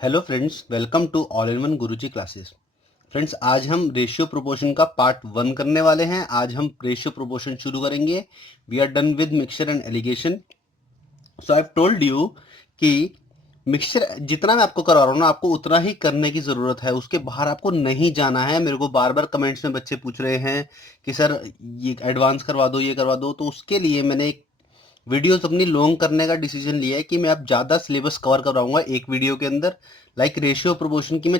Hello friends, welcome to all in one Guruji classes. Friends, आज हम ratio proportion का part 1 करने वाले हैं। आज हम रेशियो प्रोपोर्शन शुरू करेंगे। We are done with mixture and alligation. So I have told you कि मिक्सचर जितना मैं आपको करवा रहा हूँ ना, आपको उतना ही करने की ज़रूरत है, उसके बाहर आपको नहीं जाना है। मेरे को बार बार कमेंट्स में बच्चे पूछ रहे हैं कि सर ये एडवांस करवा दो, ये करवा दो। तो उसके लिए मैंने एक वीडियोस अपनी लॉन्ग करने का डिसीजन लिया है कि मैं अब ज़्यादा सिलेबस कवर कराऊंगा एक वीडियो के अंदर। लाइक रेशियो प्रोपोर्शन की मैं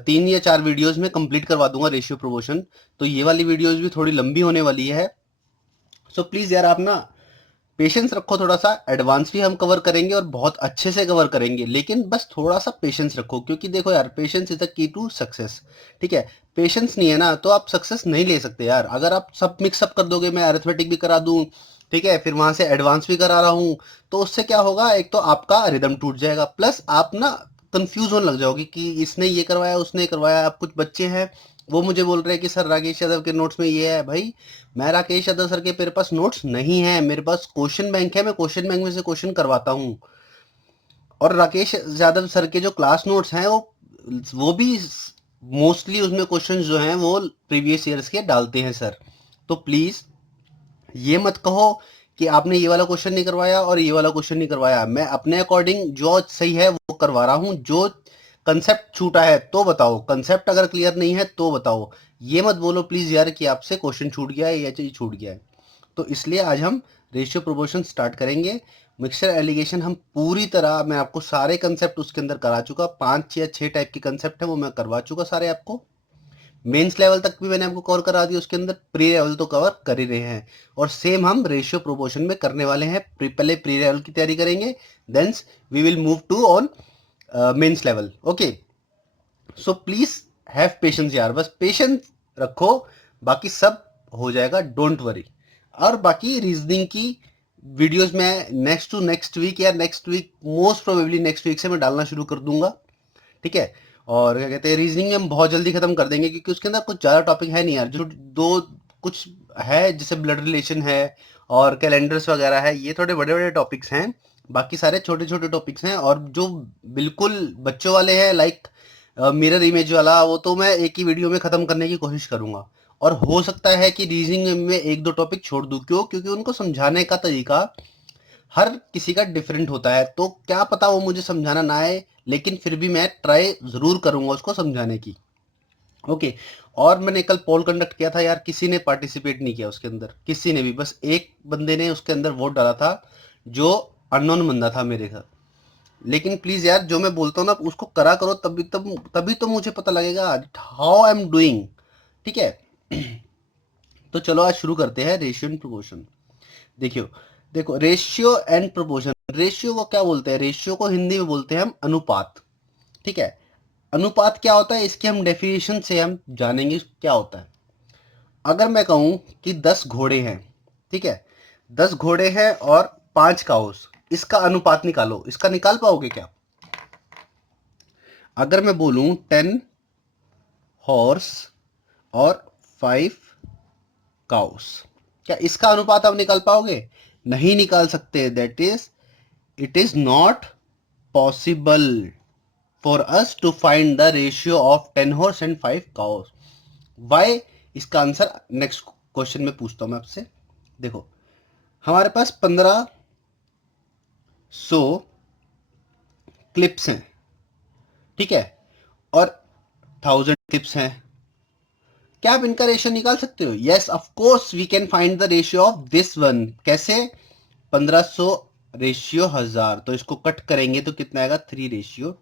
3 या 4 वीडियोस में कंप्लीट करवा दूंगा रेशियो प्रोपोर्शन। तो ये वाली वीडियोस भी थोड़ी लंबी होने वाली है। सो प्लीज़ यार, आप ना पेशेंस रखो थोड़ा सा। एडवांस भी हम कवर करेंगे और बहुत अच्छे से कवर करेंगे, लेकिन बस थोड़ा सा पेशेंस रखो, क्योंकि देखो यार, patience is the key to success. ठीक है, पेशेंस नहीं है ना तो आप सक्सेस नहीं ले सकते यार। अगर आप सब मिक्सअप कर दोगे, मैं अरिथमेटिक भी करा दूं, ठीक है, फिर वहां से एडवांस भी करा रहा हूँ, तो उससे क्या होगा, एक तो आपका रिदम टूट जाएगा, प्लस आप ना कंफ्यूज होने लग जाओगे कि इसने ये करवाया, उसने ये करवाया। अब कुछ बच्चे हैं, वो मुझे बोल रहे हैं कि सर राकेश यादव के नोट्स में ये है। भाई, मैं राकेश यादव सर के मेरे पास नोट्स नहीं है, मेरे पास क्वेश्चन बैंक है, मैं क्वेश्चन बैंक में से क्वेश्चन करवाता हूँ। और राकेश यादव सर के जो क्लास नोट्स हैं वो भी मोस्टली उसमें क्वेश्चंस जो हैं वो प्रीवियस ईयर्स के डालते हैं सर। तो प्लीज ये मत कहो कि आपने ये वाला क्वेश्चन नहीं करवाया और ये वाला क्वेश्चन नहीं करवाया। मैं अपने अकॉर्डिंग जो सही है वो करवा रहा हूँ। जो कंसेप्ट छूटा है तो बताओ, कंसेप्ट अगर क्लियर नहीं है तो बताओ। ये मत बोलो प्लीज यार कि आपसे क्वेश्चन छूट गया है या चीज छूट गया है। तो इसलिए आज हम रेशियो प्रोपोर्शन स्टार्ट करेंगे। मिक्सचर एलिगेशन हम पूरी तरह, मैं आपको सारे कंसेप्ट उसके अंदर करा चुका। 5 या 6 टाइप के कंसेप्ट है, वो मैं करवा चुका सारे आपको। मेंस लेवल तक भी मैंने आपको कवर करा दिया, उसके अंदर प्री लेवल तो कवर कर ही रहे हैं। और सेम हम रेशियो प्रोपोर्शन में करने वाले हैं। पहले प्री लेवल की तैयारी करेंगे, then we will move to on mains level. Okay, so please have patience यार, बस पेशेंस रखो, बाकी सब हो जाएगा, डोंट वरी। और बाकी रीजनिंग की वीडियोस में नेक्स्ट टू नेक्स्ट वीक या next week, most probably next week से मैं डालना शुरू कर दूंगा। ठीक है, और क्या कहते हैं, रीजनिंग हम बहुत जल्दी खत्म कर देंगे, क्योंकि उसके अंदर कुछ ज़्यादा टॉपिक है नहीं यार। जो दो कुछ है, जैसे ब्लड रिलेशन है और कैलेंडर्स वगैरह है, ये थोड़े बड़े बड़े टॉपिक्स हैं। बाकी सारे छोटे छोटे टॉपिक्स हैं, और जो बिल्कुल बच्चों वाले हैं, लाइक मिरर इमेज वाला, वो तो मैं एक ही वीडियो में ख़त्म करने की कोशिश करूंगा। और हो सकता है कि रीजनिंग में एक दो टॉपिक छोड़ दूं। क्यों? क्योंकि उनको समझाने का तरीका हर किसी का डिफरेंट होता है। तो क्या पता वो मुझे समझाना ना आए, लेकिन फिर भी मैं ट्राई ज़रूर करूंगा उसको समझाने की। ओके, और मैंने कल पोल कंडक्ट किया था यार, किसी ने पार्टिसिपेट नहीं किया उसके अंदर, किसी ने भी। बस एक बंदे ने उसके अंदर वोट डाला था, जो अननोन बंदा था मेरे घर। लेकिन प्लीज यार, जो मैं बोलता हूँ ना उसको करा करो, तभी तो मुझे पता लगेगा हाउ आई एम डूइंग। ठीक है, तो चलो आज शुरू करते हैं रेशियो एंड प्रोपोर्शन। देखियो, देखो, रेशियो एंड प्रोपोर्शन। रेशियो को क्या बोलते हैं? रेशियो को हिंदी में बोलते हैं हम अनुपात। ठीक है, अनुपात क्या होता है, इसकी हम डेफिनेशन से हम जानेंगे क्या होता है। अगर मैं कहूं कि 10 घोड़े हैं, ठीक है, 10 घोड़े हैं और 5 काउस, इसका अनुपात निकालो। इसका निकाल पाओगे क्या? अगर मैं बोलूं 10 हॉर्स और 5 काउस, क्या इसका अनुपात आप निकाल पाओगे? नहीं निकाल सकते। That is, it is not possible for us to find the ratio of 10 horse and 5 cows. Why? इसका आंसर नेक्स्ट क्वेश्चन में पूछता हूं मैं आपसे। देखो, हमारे पास 1500 क्लिप्स हैं, ठीक है, और 1000 क्लिप्स हैं। क्या आप इनका रेशियो निकाल सकते हो? Yes, of course we can find the ratio of this one. कैसे? 1500 रेशियो 1000, तो इसको कट करेंगे तो कितना आएगा? 3:2।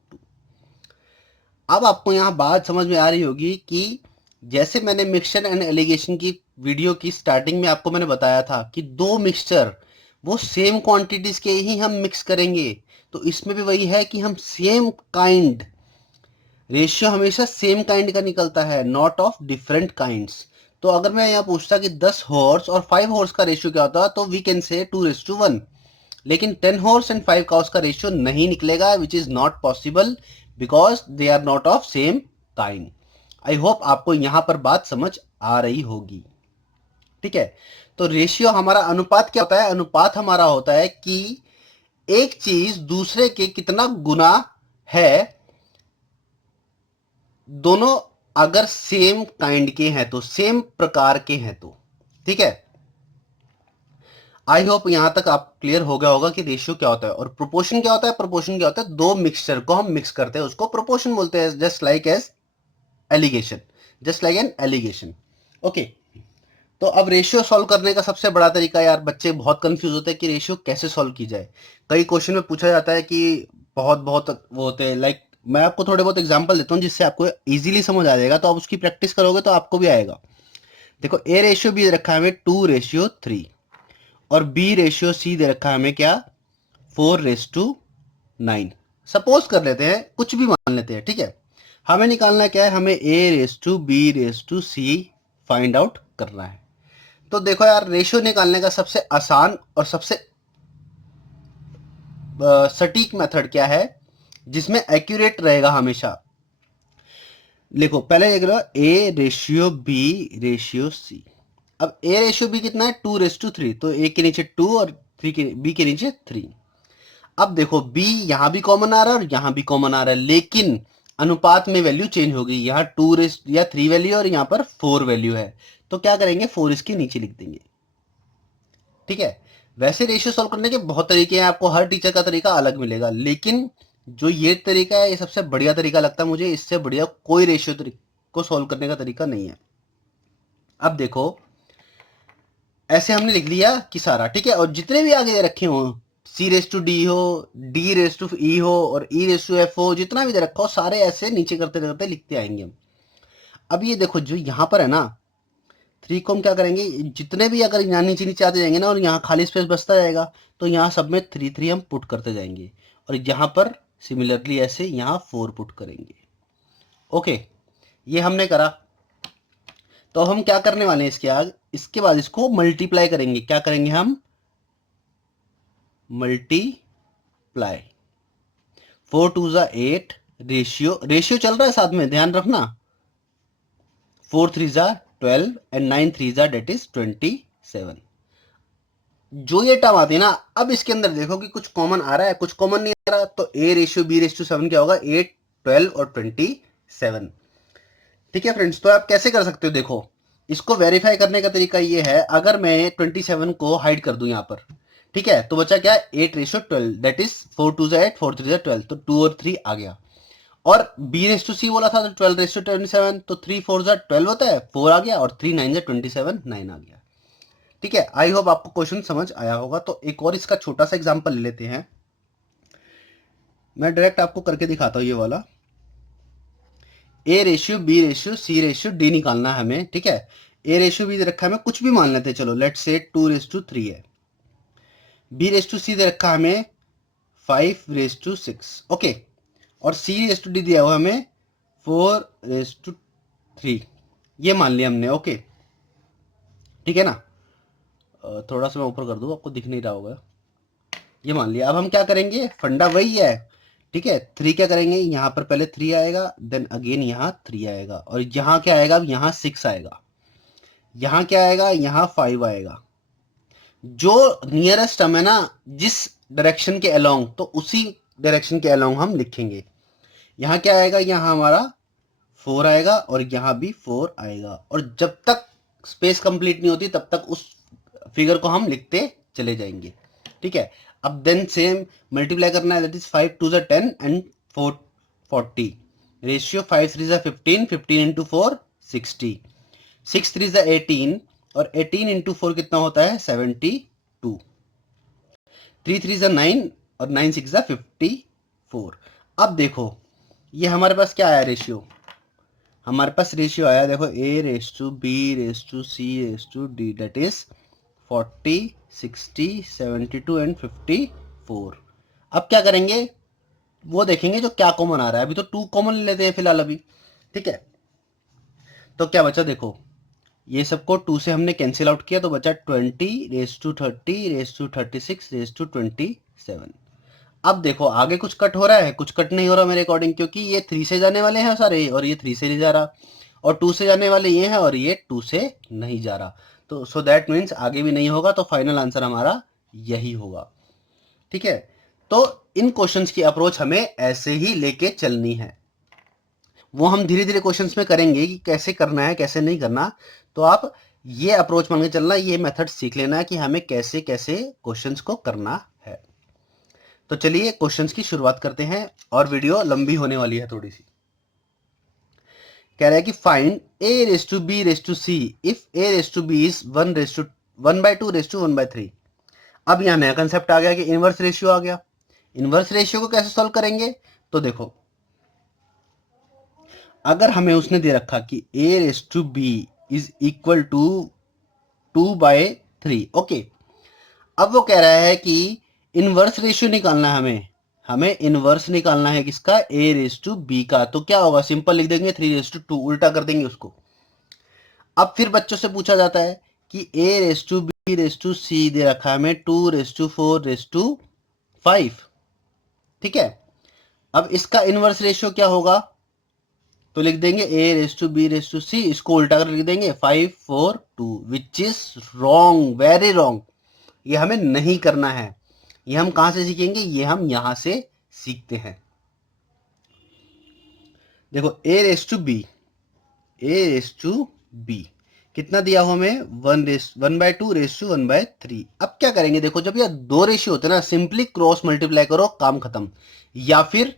अब आपको यहाँ बात समझ में आ रही होगी कि जैसे मैंने मिक्सचर एंड एलिगेशन की वीडियो की स्टार्टिंग में आपको मैंने बताया था कि दो मिक्सचर वो सेम क्वांटिटीज के ही हम मिक्स करेंगे, तो इसमें भी वही है कि हम सेम काइंड, रेशियो हमेशा सेम काइंड का निकलता है, नॉट ऑफ डिफरेंट काइंड्स। तो अगर मैं यहाँ पूछता कि 10 हॉर्स और 5 हॉर्स का रेशियो क्या होता, तो वी कैन से 2:1। लेकिन 10 हॉर्स एंड 5 काउस का रेशियो नहीं निकलेगा, which is not possible, because they are not of same kind. I hope आपको यहां पर बात समझ आ रही होगी। ठीक है, तो रेशियो हमारा, अनुपात क्या होता है? अनुपात हमारा होता है कि एक चीज दूसरे के कितना गुना है, दोनों अगर सेम काइंड के हैं तो, सेम प्रकार के हैं तो, ठीक है। आई होप यहां तक आप क्लियर हो गया होगा कि रेशियो क्या होता है और प्रोपोर्शन क्या होता है। प्रोपोर्शन क्या होता है, दो मिक्सचर को हम मिक्स करते हैं, उसको प्रोपोर्शन बोलते हैं, just like as alligation, just like an alligation. Okay, तो अब रेशियो सॉल्व करने का सबसे बड़ा तरीका, यार बच्चे बहुत कंफ्यूज होते हैं कि रेशियो कैसे सॉल्व की जाए। कई क्वेश्चन में पूछा जाता है कि बहुत बहुत वो होते हैं, लाइक मैं आपको थोड़े बहुत एग्जांपल देता हूँ जिससे आपको इजीली समझ आ जाएगा, तो आप उसकी प्रैक्टिस करोगे तो आपको भी आएगा। देखो ए रेशियो बी दे रखा है हमें 2:3 और बी रेशियो सी दे रखा है हमें क्या, 4:9। सपोज कर लेते हैं, कुछ भी मान लेते हैं, ठीक है। हमें निकालना क्या है, हमें a/b/c फाइंड आउट करना है। तो देखो यार, रेशियो निकालने का सबसे आसान और सबसे सटीक मेथड क्या है जिसमें एक्यूरेट रहेगा हमेशा। देखो पहले देख लो, a/b/c। अब a/b कितना है, 2:3, तो a के नीचे 2 और b के नीचे 3। अब देखो b यहां भी कॉमन आ रहा है और यहां भी कॉमन आ रहा है, लेकिन अनुपात में वैल्यू चेंज हो गई। यहाँ 3 वैल्यू और यहाँ पर 4 वैल्यू है, तो क्या करेंगे, 4 इसके नीचे लिख देंगे, ठीक है। वैसे रेशियो सॉल्व करने के बहुत तरीके हैं, आपको हर टीचर का तरीका अलग मिलेगा, लेकिन जो ये तरीका है ये सबसे बढ़िया तरीका लगता है मुझे। इससे बढ़िया कोई रेशियो को सॉल्व करने का तरीका नहीं है। अब देखो, ऐसे हमने लिख लिया कि सारा ठीक है, और जितने भी आगे रखे हो, C/D हो, D/E हो और E/F हो, जितना भी दे रखा हो, सारे ऐसे नीचे करते करते लिखते आएंगे हम। अब ये देखो जो यहाँ पर है ना, 3 को हम क्या करेंगे, जितने भी अगर यहाँ नीचे नीचे आते जाएंगे ना और यहाँ खाली स्पेस बचता जाएगा, तो यहाँ सब में 3 हम पुट करते जाएंगे, और यहाँ पर सिमिलरली ऐसे यहाँ 4 पुट करेंगे। ओके, ये हमने करा। तो हम क्या करने वाले हैं, इसके बाद इसको मल्टीप्लाई करेंगे। क्या करेंगे हम, मल्टीप्लाई। 4 2 8, रेशियो चल रहा है साथ में, ध्यान रखना। 4 3 12 एंड 9 3 that is 27। जो ये टर्म आती है ना, अब इसके अंदर देखो कि कुछ कॉमन आ रहा है, कुछ कॉमन नहीं आ रहा, तो a/b/7 क्या होगा, 8 12 और 27। ठीक है फ्रेंड्स, तो आप कैसे कर सकते हो, देखो इसको वेरीफाई करने का तरीका ये है, अगर मैं 27 को हाइड कर दूं यहाँ पर, ठीक है, तो बचा क्या, 8/12, दैट इज 4 2 8 4 3 12, तो 2 और 3 आ गया। और b/c बोला था तो 12/27, तो 3 4 12 होता है, 4 आ गया, और 3 9 27, 9 आ गया। ठीक है, आई होप आपको क्वेश्चन समझ आया होगा। तो एक और इसका छोटा सा एग्जांपल ले लेते हैं, मैं डायरेक्ट आपको करके दिखाता हूं ये वाला। a/b/c/d निकालना है हमें, ठीक है। a/b दे रखा है हमें, कुछ भी मान लेते हैं, चलो लेट्स से 2/3 है। b/c दे रखा है हमें 5/6, ओके, और c/d दिया हुआ हमें 4/3, ये मान लिया हमने, ओके, ठीक है ना। थोड़ा सा मैं ऊपर कर दूं, आपको दिख नहीं रहा होगा, ये मान लिया। अब हम क्या करेंगे, फंडा वही है, ठीक है। 3 क्या करेंगे, यहाँ पर पहले 3 आएगा, देन अगेन यहाँ 3 आएगा, और यहाँ क्या आएगा, अब यहाँ 6 आएगा, यहाँ क्या आएगा, यहाँ 5 आएगा। जो नियरेस्ट टर्म है ना, जिस डायरेक्शन के अलोंग, तो उसी डायरेक्शन के अलोंग हम लिखेंगे। यहाँ क्या आएगा, यहाँ हमारा 4 आएगा, और यहाँ भी 4 आएगा, और जब तक स्पेस कंप्लीट नहीं होती तब तक उस फिगर को हम लिखते चले जाएंगे, ठीक है। अब देन सेम मल्टीप्लाई करना है, that is 5 2 10 and 4 40, ratio 5 3 15, 15 into 4 60, 6 3 18, और 18 इंटू 4 कितना होता है, 72, 3 3 9, और 9 6 54। अब देखो ये हमारे पास क्या आया रेशियो, हमारे पास रेशियो आया, देखो a/b/c/d, दैट इज 40 60 72 एंड 54। अब क्या करेंगे, वो देखेंगे जो क्या कॉमन आ रहा है। अभी तो 2 कॉमन लेते हैं फिलहाल अभी, ठीक है। तो क्या बचा, देखो ये सबको 2 से हमने कैंसिल आउट किया, तो बचा 20/30/36/27। अब देखो आगे कुछ कट हो रहा है, कुछ कट नहीं हो रहा मेरे अकॉर्डिंग, क्योंकि ये 3 से जाने वाले हैं सारे, और ये 3 से नहीं जा रहा, और 2 से जाने वाले ये हैं, और ये 2 से नहीं जा रहा, तो सो दैट मीन्स आगे भी नहीं होगा, तो फाइनल आंसर हमारा यही होगा, ठीक है। तो इन क्वेश्चंस की अप्रोच हमें ऐसे ही लेके चलनी है। वो हम धीरे धीरे क्वेश्चंस में करेंगे कि कैसे करना है कैसे नहीं करना। तो आप ये अप्रोच मान के चलना, ये मेथड सीख लेना है कि हमें कैसे कैसे क्वेश्चंस को करना है। तो चलिए क्वेश्चंस की शुरुआत करते हैं और वीडियो लंबी होने वाली है थोड़ी सी। कह रहा है कि find a raise to b raise to c if a raise to b is 1/2 raise to 1/3। अब यहां नया कंसेप्ट आ गया कि इनवर्स रेशियो आ गया। इनवर्स रेशियो को कैसे सॉल्व करेंगे? तो देखो, अगर हमें उसने दे रखा कि a raise to b is equal to 2/3, okay. अब वो कह रहा है कि इनवर्स रेशियो निकालना है हमें इनवर्स निकालना है किसका? a रेस टू b का। तो क्या होगा? सिंपल लिख देंगे 3:2, उल्टा कर देंगे उसको। अब फिर बच्चों से पूछा जाता है कि a raise to b raise to c दे रखा है हमें 2:4:5। ठीक है, अब इसका इनवर्स रेशियो क्या होगा? तो लिख देंगे a raise to b raise to c, इसको उल्टा कर लिख देंगे 5:4:2, which is wrong, very wrong. ये हमें नहीं करना है। ये हम कहां से सीखेंगे? ये हम यहां से सीखते हैं। देखो a रेस टू b कितना दिया हुआ हमें? 1/2 रेस टू 1/3। अब क्या करेंगे? देखो, जब ये दो रेशियो होते हैं ना, सिंपली क्रॉस मल्टीप्लाई करो, काम खत्म। या फिर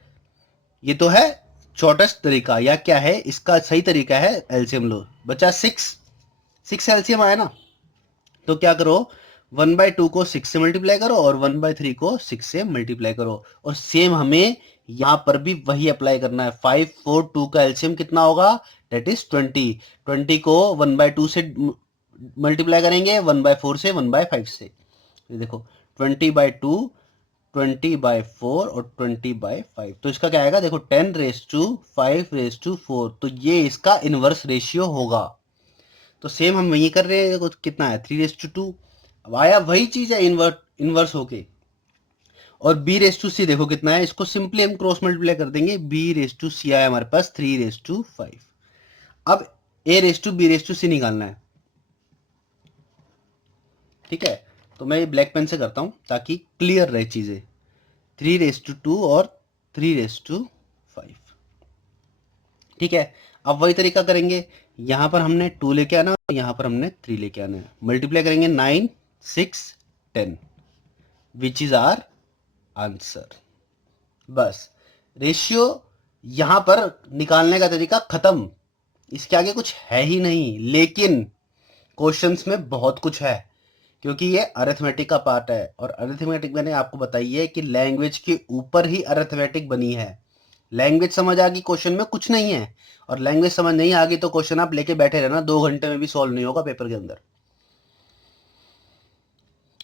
ये तो है शॉर्टेस्ट तरीका, या क्या है इसका सही तरीका है? एलसीएम लो। बचा 6 एलसीएम आया ना, तो क्या करो? 1/2 को 6 से मल्टीप्लाई करो और 1/3 को 6 से मल्टीप्लाई करो। और सेम हमें यहां पर भी वही अप्लाई करना है। 5:4:2 का एलसीएम कितना होगा? That is 20। 20 को 1/2 से मल्टीप्लाई करेंगे, 1/4 से, 1/5 से। ये देखो 20/2, 20/4 और 20/5। तो इसका क्या आएगा? देखो 10:5:4। तो ये इसका इनवर्स रेशियो होगा। तो सेम हम वही कर रहे हैं। देखो कितना है? 3:2। अब आया वही चीज है इनवर्स होके। और b/c देखो कितना है? इसको सिंपली हम क्रॉस मल्टीप्लाई कर देंगे। b/c आया हमारे पास 3:5। अब a/b/c निकालना है। ठीक है, तो मैं ये ब्लैक पेन से करता हूं ताकि क्लियर रहे चीजें। 3:2 और 3:5। ठीक है, अब वही तरीका करेंगे। यहां पर हमने 2 लेके आना और यहां पर हमने 3 लेके आना है। मल्टीप्लाई करेंगे 9, 6, 10, विच इज आर आंसर। बस रेशियो यहां पर निकालने का तरीका खत्म। इसके आगे कुछ है ही नहीं। लेकिन क्वेश्चंस में बहुत कुछ है, क्योंकि ये अरिथमेटिक का पार्ट है। और अरिथमेटिक मैंने आपको बताई है कि लैंग्वेज के ऊपर ही अरिथमेटिक बनी है। लैंग्वेज समझ आ गई, क्वेश्चन में कुछ नहीं है। और लैंग्वेज समझ नहीं आ गई तो क्वेश्चन आप लेके बैठे रहना, 2 घंटे में भी सॉल्व नहीं होगा पेपर के अंदर।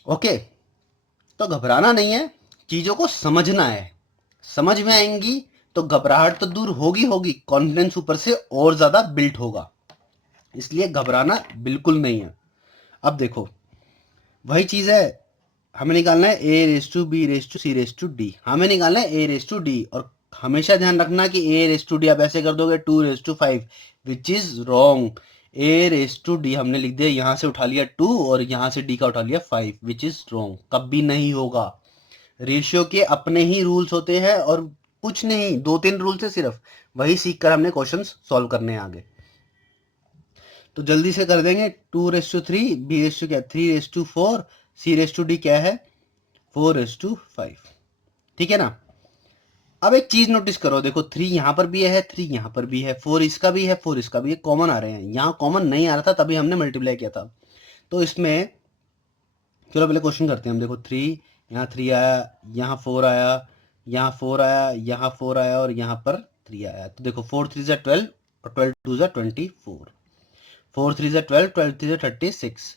ओके, तो घबराना नहीं है, चीजों को समझना है। समझ में आएंगी तो घबराहट तो दूर होगी, कॉन्फिडेंस ऊपर से और ज्यादा बिल्ट होगा। इसलिए घबराना बिल्कुल नहीं है। अब देखो वही चीज है, हमें निकालना है a/b/c/d। हमें निकालना है a/d। और हमेशा ध्यान रखना कि a/d आप ऐसे कर दोगे 2/5, विच इज रॉन्ग। a/d हमने लिख दिया, यहां से उठा लिया 2 और यहां से d का उठा लिया 5, विच इज रॉन्ग। कभी नहीं होगा। रेशियो के अपने ही रूल्स होते हैं और कुछ नहीं, 2-3 रूल्स है सिर्फ, वही सीख कर हमने क्वेश्चन सॉल्व करने हैं आगे। तो जल्दी से कर देंगे। 2/3, b/, क्या 3/4, c/d क्या है 4/5। ठीक है ना? अब एक चीज नोटिस करो, देखो 3 यहां पर भी है, 3 यहां पर भी है, 4 इसका भी है, 4 इसका भी है, कॉमन आ रहे हैं। यहां कॉमन नहीं आ रहा था तभी हमने मल्टीप्लाई किया था। तो इसमें चलो पहले क्वेश्चन करते हैं हम। देखो 3, यहाँ 3 आया, यहाँ 4 आया, यहाँ 4 आया, यहाँ 4 आया और यहाँ पर 3 आया। तो देखो 4×3 = 12 और 12×2 = 24। 4×3 = 12, 12×3 = 36,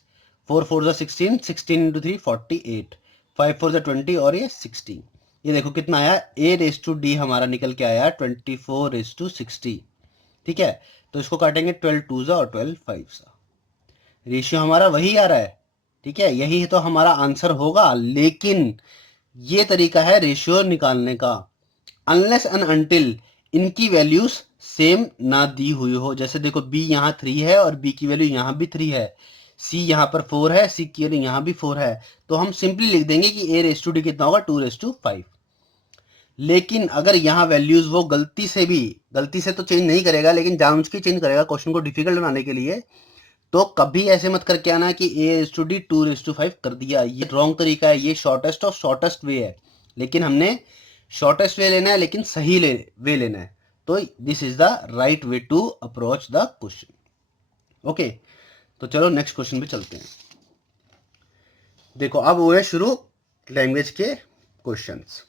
4×4 = 16, 16 × 3 = 48, 5×4 = 20 और ये 16। ये देखो कितना आया? a/d हमारा निकल के आया 24/60। ठीक है, तो इसको काटेंगे 12×2 और 12×5। रेशियो हमारा वही आ रहा है। ठीक है, यही तो हमारा आंसर होगा। लेकिन ये तरीका है रेशियो निकालने का, अनलेस एंड अनटिल इनकी वैल्यूज सेम ना दी हुई हो। जैसे देखो b यहाँ 3 है और b की वैल्यू यहाँ भी 3 है, c यहाँ पर 4 है, c की वैल्यू यहाँ भी 4 है। तो हम सिंपली लिख देंगे कि a/d कितना होगा 2/5। लेकिन अगर यहाँ वैल्यूज वो गलती से तो चेंज नहीं करेगा, लेकिन जानबूझ के चेंज करेगा क्वेश्चन को डिफिकल्ट बनाने के लिए, तो कभी ऐसे मत करके आना कि a/d 2/5 कर दिया, ये रॉन्ग तरीका है, ये शॉर्टेस्ट और शॉर्टेस्ट वे है, लेकिन हमने शॉर्टेस्ट वे लेना है, लेकिन सही वे लेना है। तो this is the right way to approach the question. Okay, तो चलो नेक्स्ट क्वेश्चन पे चलते हैं। देखो अब वो है शुरू लैंग्वेज के क्वेश्चंस।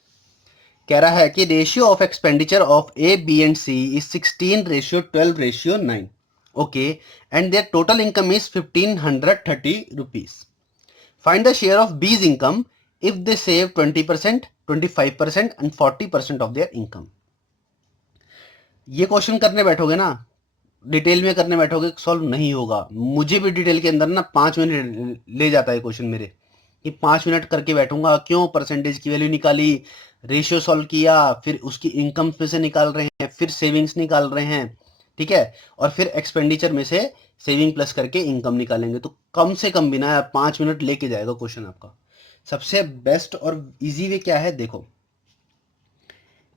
कह रहा है कि ratio of expenditure of A, B and C is 16:12:9। Okay, and their total income is 1530 rupees. Find the share of B's income if they save 20%, 25% and 40% of their income. ये question करने बैठोगे ना, detail में करने बैठोगे, solve नहीं होगा। मुझे भी डिटेल के अंदर ना 5 मिनट ले जाता है क्वेश्चन मेरे, कि 5 मिनट करके बैठूंगा, क्यों परसेंटेज की वैल्यू निकाली, रेशियो सॉल्व किया, फिर उसकी इनकम में से निकाल रहे हैं, फिर सेविंग्स निकाल रहे हैं, ठीक है, और फिर एक्सपेंडिचर में से सेविंग प्लस करके इनकम निकालेंगे। तो कम से कम बिना 5 मिनट लेके जाएगा क्वेश्चन आपका। सबसे बेस्ट और इजी वे क्या है, देखो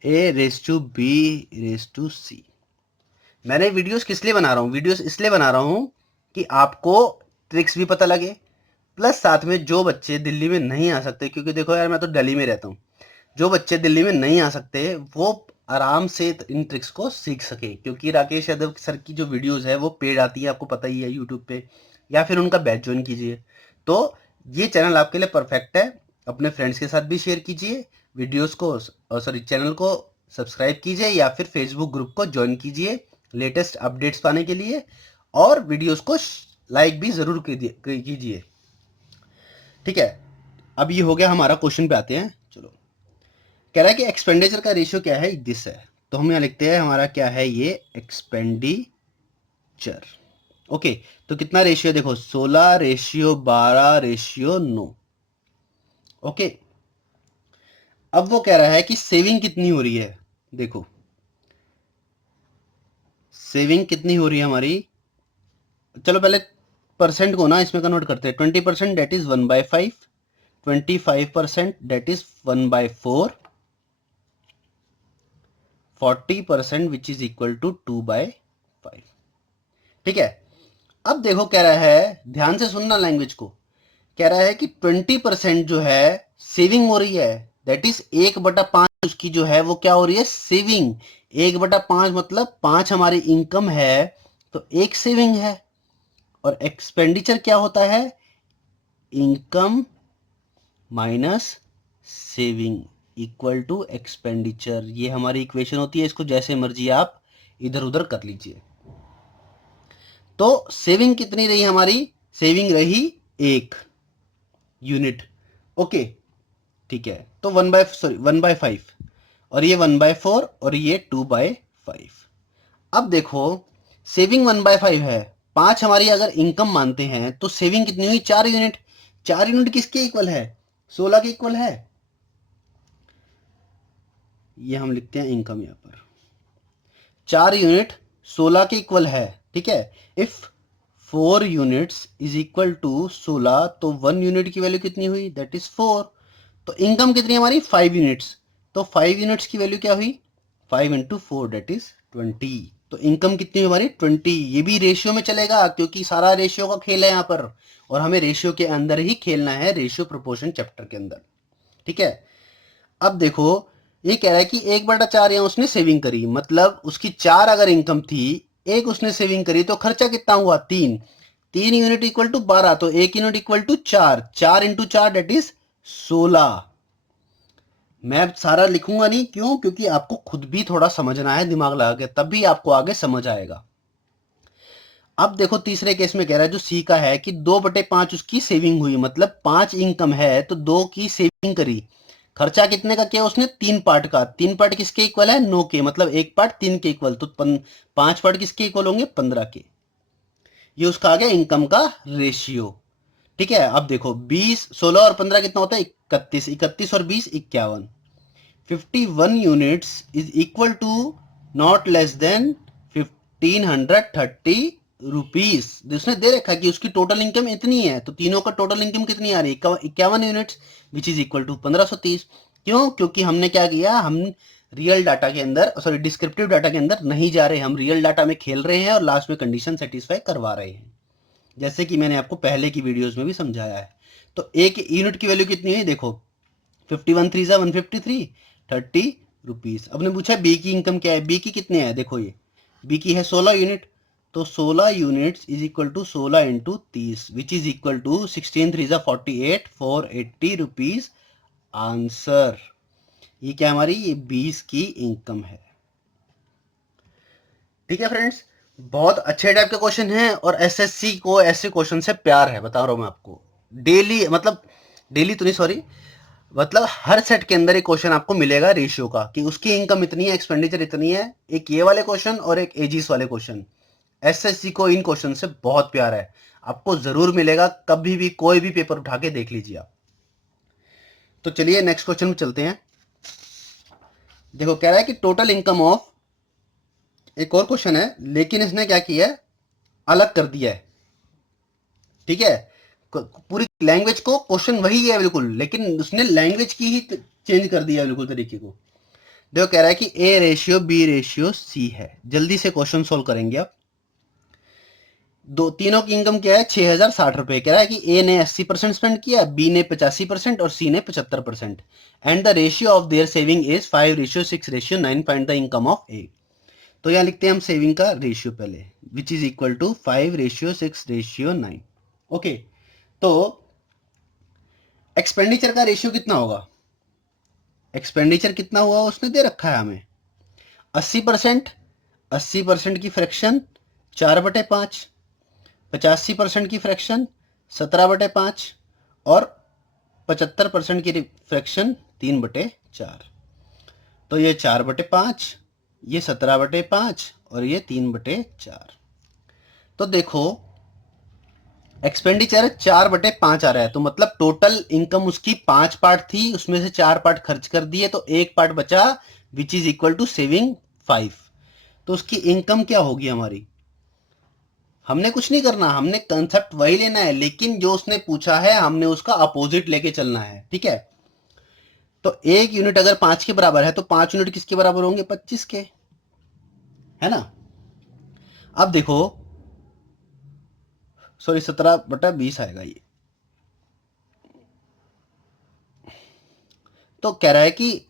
a/b/c। मैंने वीडियोस किस लिए बना रहा हूँ, वीडियोस इसलिए बना रहा हूँ कि आपको ट्रिक्स भी पता लगे, प्लस साथ में जो बच्चे दिल्ली में नहीं आ सकते, क्योंकि देखो यार मैं तो दिल्ली में रहता हूँ, जो बच्चे दिल्ली में नहीं आ सकते वो आराम से इन ट्रिक्स को सीख सके, क्योंकि राकेश यादव सर की जो वीडियोस है वो पेड आती है, आपको पता ही है यूट्यूब पे, या फिर उनका बैच ज्वाइन कीजिए। तो ये चैनल आपके लिए परफेक्ट है। अपने फ्रेंड्स के साथ भी शेयर कीजिए वीडियोस को, सॉरी चैनल को सब्सक्राइब कीजिए, या फिर फेसबुक ग्रुप को ज्वाइन कीजिए लेटेस्ट अपडेट्स पाने के लिए, और वीडियोस को लाइक भी जरूर कीजिए। ठीक है, अब ये हो गया हमारा, क्वेश्चन पे आते हैं। चलो, कह रहा है कि एक्सपेंडिचर का रेशियो क्या है, दिस है, तो हम यहाँ लिखते हैं हमारा क्या है ये एक्सपेंडिचर। ओके, तो कितना रेशियो, देखो 16:12:9। ओके, अब वो कह रहा है कि सेविंग कितनी हो रही है, देखो सेविंग कितनी हो रही है हमारी। चलो पहले परसेंट को ना इसमें कन्वर्ट करते हैं। 20% that is 1/5, 25% that is 1/4, 40% which is equal to 2/5। ठीक है, अब देखो कह रहा है, ध्यान से सुनना लैंग्वेज को, कह रहा है कि 20% जो है सेविंग हो रही है, दैट इज 1/5 उसकी जो है वो क्या हो रही है, सेविंग। 1/5 मतलब 5 हमारी इनकम है, तो एक सेविंग है। और एक्सपेंडिचर क्या होता है, income minus saving equal to expenditure. ये हमारी इक्वेशन होती है, इसको जैसे मर्जी आप इधर उधर कर लीजिए। तो सेविंग कितनी रही हमारी, सेविंग रही 1 यूनिट। ओके, ठीक है, तो 1/5, और ये 1/4, और ये 2/5। अब देखो सेविंग 1/5 है, 5 हमारी अगर इनकम मानते हैं, तो सेविंग कितनी हुई, 4 यूनिट। 4 यूनिट किसके इक्वल है, 16 के इक्वल है। ये हम लिखते हैं इनकम यहां पर, 4 यूनिट 16 के इक्वल है। ठीक है, if 4 units is equal to 16, तो 1 यूनिट की वैल्यू कितनी हुई, दैट इज 4। तो इनकम कितनी हमारी, 5 यूनिट्स, तो 5 यूनिट्स की वैल्यू क्या हुई, 5 × 4 दैट इज 20। तो इनकम कितनी हुई हमारी, 20। ये भी रेशियो में चलेगा, क्योंकि सारा रेशियो का खेल है यहाँ पर, और हमें रेशियो के अंदर ही खेलना है, रेशियो प्रोपोर्शन चैप्टर के अंदर। ठीक है, अब देखो ये कह रहा है कि 1/4 यहाँ उसने सेविंग करी, मतलब उसकी 4 अगर इनकम थी, 1 उसने सेविंग करी, तो खर्चा कितना हुआ, 3। 3 यूनिट इक्वल टू 12, तो 1 unit equal to 4, 4 × 4 that is 16। मैं सारा लिखूंगा नहीं, क्यों, क्योंकि आपको खुद भी थोड़ा समझना है दिमाग लगा के, तब भी आपको आगे समझ आएगा। अब देखो तीसरे केस में कह रहा है जो सी का है कि 2/5 उसकी सेविंग हुई, मतलब 5 इनकम है तो 2 की सेविंग करी। खर्चा कितने का किया उसने, 3 पार्ट का। 3 पार्ट किसके इक्वल है, 9 के, मतलब 1 पार्ट 3 के इक्वल, तो 5 पार्ट किसके इक्वल होंगे, 15 के। ये उसका आ गया इनकम का रेशियो। ठीक है, अब देखो 20, 16 और 15 कितना होता है, 31। 31 और 20 51। 51 units is equal to not less than 1530 rupees. उसने दे रखा कि उसकी टोटल इनकम इतनी है, तो तीनों का टोटल इनकम कितनी आ रही है, 51 units, which is equal to 1530। क्यों? क्योंकि हमने क्या किया, हम रियल डाटा के अंदर, सॉरी डिस्क्रिप्टिव डाटा के अंदर नहीं जा रहे, हम रियल डाटा में खेल रहे हैं और लास्ट में कंडीशन सेटिस्फाई करवा रहे हैं, जैसे कि मैंने आपको पहले की वीडियोस में भी समझाया है। तो एक यूनिट की वैल्यू कितनी है, देखो 51 3 153 30 रुपीज। अब ने पूछा बी की इनकम क्या है, बी की कितने है, देखो ये बी की है 16 यूनिट, तो 16 units is equal to 16 into 30 which is equal to 16 3 48 480 rupees answer. ये क्या हमारी, ये 20 की इनकम है। ठीक है फ्रेंड्स, बहुत अच्छे टाइप के क्वेश्चन हैं और एसएससी को ऐसे क्वेश्चन से प्यार है, बता रहा हूं मैं आपको। डेली मतलब डेली तो नहीं, सॉरी, मतलब हर सेट के अंदर एक क्वेश्चन आपको मिलेगा रेशियो का कि उसकी इनकम इतनी है, एक्सपेंडिचर इतनी है, एक ये वाले क्वेश्चन और एक एजीस वाले क्वेश्चन। एसएससी को इन क्वेश्चन से बहुत प्यार है, आपको जरूर मिलेगा, कभी भी कोई भी पेपर उठा के देख लीजिए आप। तो चलिए नेक्स्ट क्वेश्चन में चलते हैं। देखो कह रहा है कि टोटल इनकम ऑफ, एक और क्वेश्चन है लेकिन इसने क्या किया है, अलग कर दिया है। ठीक है, पूरी लैंग्वेज को, क्वेश्चन वही है बिल्कुल, लेकिन उसने लैंग्वेज की ही चेंज कर दिया बिल्कुल तरीके को। देखो कह रहा है कि A ratio B ratio C है। जल्दी से क्वेश्चन सोल्व करेंगे आप। दो तीनों की इनकम क्या है, 6060 रुपए। कह रहा है कि ए ने 80% स्पेंड किया, बी ने 85% और सी ने 75%। And the ratio of their saving is 5:6:9। Find the income of A. तो यहां लिखते हैं हम सेविंग का रेशियो पहले, which is equal to 5:6:9। Okay, तो एक्सपेंडिचर का रेशियो कितना होगा, एक्सपेंडिचर कितना हुआ उसने दे रखा है हमें 80%, 80% की फ्रैक्शन 4/5, 85% की फ्रैक्शन 17/5 और 75% की फ्रैक्शन 3/4। तो ये 4/5, ये 17/5 और ये 3/4। तो देखो एक्सपेंडिचर 4/5 आ रहा है, तो मतलब टोटल इनकम उसकी 5 पार्ट थी, उसमें से 4 पार्ट खर्च कर दिए तो 1 पार्ट बचा, which is equal to saving 5। तो उसकी इनकम क्या होगी हमारी, हमने कुछ नहीं करना, हमने कंसेप्ट वही लेना है, लेकिन जो उसने पूछा है हमने उसका अपोजिट लेके चलना है। ठीक है, तो एक यूनिट अगर 5 के बराबर है तो 5 यूनिट किसके बराबर होंगे, 25 के, है ना। अब देखो, सॉरी 17/20 आएगा ये। तो कह रहा है कि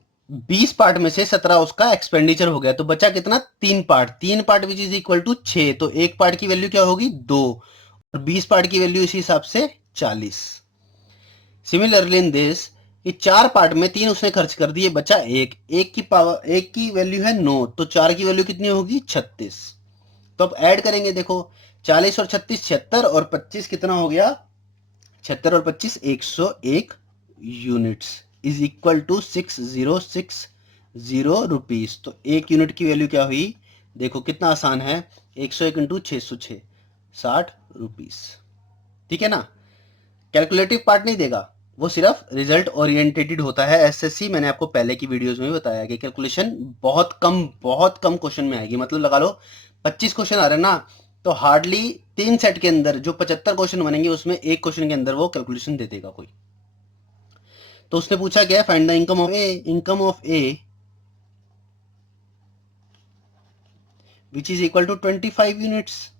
20 पार्ट में से 17 उसका एक्सपेंडिचर हो गया, तो बचा कितना, 3 part, 3 part which is equal to 6। तो एक पार्ट की वैल्यू क्या होगी, 2, और 20 पार्ट की वैल्यू इसी हिसाब से 40। सिमिलरली इन दिस, ये 4 पार्ट में 3 उसने खर्च कर दिए, बचा एक, एक की पावर, एक की वैल्यू है 9, तो 4 की वैल्यू कितनी होगी, 36। तो अब ऐड करेंगे, देखो 40 और 36 76, और 25 कितना हो गया, 76 और 25 101 units is equal to 6060 rupees. तो एक यूनिट की वैल्यू क्या हुई, देखो कितना आसान है, 101 इंटू 606, 60 रुपीज। ठीक है ना, कैलकुलेटिव पार्ट नहीं देगा, वो सिर्फ रिजल्ट ओरिएंटेटेड होता है एसएससी। मैंने आपको पहले की वीडियोस में भी बताया कि कैलकुलेशन बहुत कम क्वेश्चन में आएगी, मतलब लगा लो 25 क्वेश्चन आ रहे हैं ना, तो हार्डली 3 सेट के अंदर जो 75 क्वेश्चन बनेंगे उसमें एक क्वेश्चन के अंदर वो कैलकुलेशन दे देगा कोई। तो उसने पूछा क्या है, find the income of a, income of a which is equal to 25 units,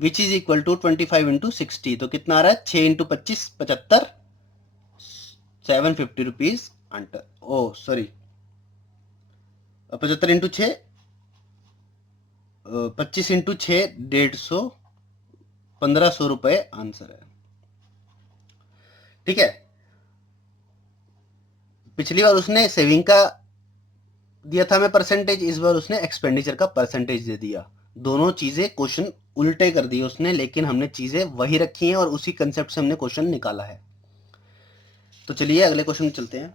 which is equal to 25 into 60। तो कितना आ रहा है, 6 इंटू 25 75, 750 रुपीज अंटर, ओ सॉरी 75 इंटू 6, 25 इंटू 6 150, 1500 रुपए आंसर है। ठीक है, पिछली बार उसने सेविंग का दिया था हमें परसेंटेज, इस बार उसने एक्सपेंडिचर का परसेंटेज दे दिया। दोनों चीजें क्वेश्चन उल्टे कर दिए उसने, लेकिन हमने चीजें वही रखी हैं और उसी कंसेप्ट से हमने क्वेश्चन निकाला है। तो चलिए अगले क्वेश्चन में चलते हैं।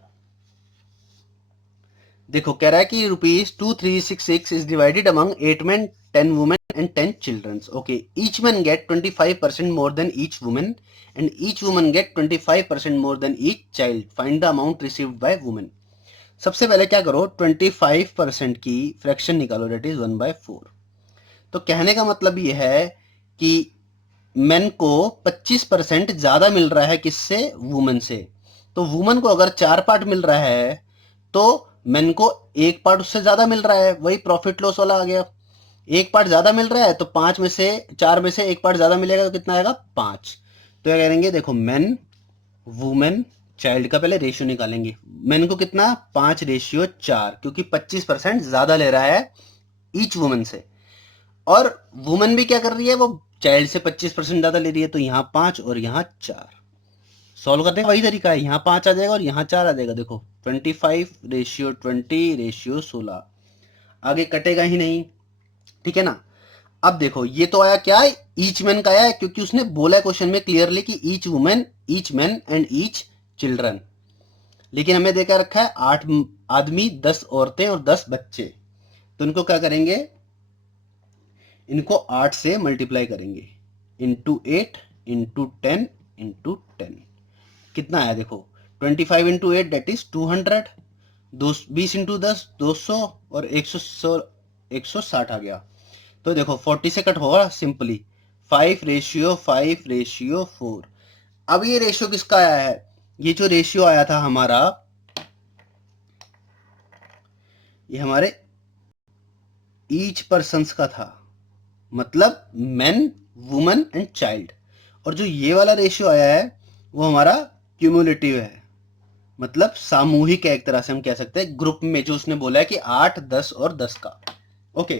देखो कह रहा है कि ₹2366 is divided among 8 men 10 women and 10 children. Okay, each man get 25% more than each woman and each woman get 25% more than each child. Find the amount received by women. सबसे पहले क्या करो, 25% की फ्रैक्शन निकालो, डेट इज 1/4। तो कहने का मतलब ये है कि मेन को 25% ज्यादा मिल रहा है किससे, वुमेन से। तो वुमन को अगर 4 पार्ट मिल रहा है तो मेन को 1 पार्ट उससे ज्यादा मिल रहा है, वही प्रॉफिट लॉस वाला आ गया। 1 पार्ट ज्यादा मिल रहा है तो 5 में से 4 में से 1 पार्ट ज्यादा मिलेगा तो कितना आएगा 5। तो क्या करेंगे, देखो मेन वुमेन चाइल्ड का पहले रेशियो निकालेंगे। मेन को कितना 5:4, क्योंकि 25% ज्यादा ले रहा है ईच वुमन से, और वुमन भी क्या कर रही है, वो चाइल्ड से 25% ज्यादा ले रही है, तो यहाँ 5 और यहाँ 4। सॉल्व करने का वही तरीका है, यहाँ 5 आ जाएगा और यहाँ 4 आ जाएगा। देखो 25:20:16, आगे कटेगा ही नहीं, ठीक है ना। अब देखो ये तो आया क्या है, ईच मैन का आया है, क्योंकि उसने बोला है क्वेश्चन में क्लियरली कि each women, each man and each children. लेकिन हमें देखा रखा है 8 आदमी, 10 औरतें और 10 बच्चे। तो इनको क्या करेंगे, इनको 8 से मल्टीप्लाई करेंगे, इंटू 8 इंटू 10 इंटू 10। कितना आया देखो 25 × 8 दैट इज 200, 20 इंटू 10 200 और 160 आ गया। तो देखो 40 से कट होगा सिंपली, 5:5:4। अब ये रेशियो किसका आया है, ये जो रेशियो आया था हमारा, ये हमारे ईच पर्सन्स का था, मतलब मेन वुमन एंड चाइल्ड। और जो ये वाला रेशियो आया है वो हमारा क्यूमुलेटिव है, मतलब सामूहिक है, एक तरह से हम कह सकते हैं, ग्रुप में जो उसने बोला है कि 8, 10 और 10 का। ओके,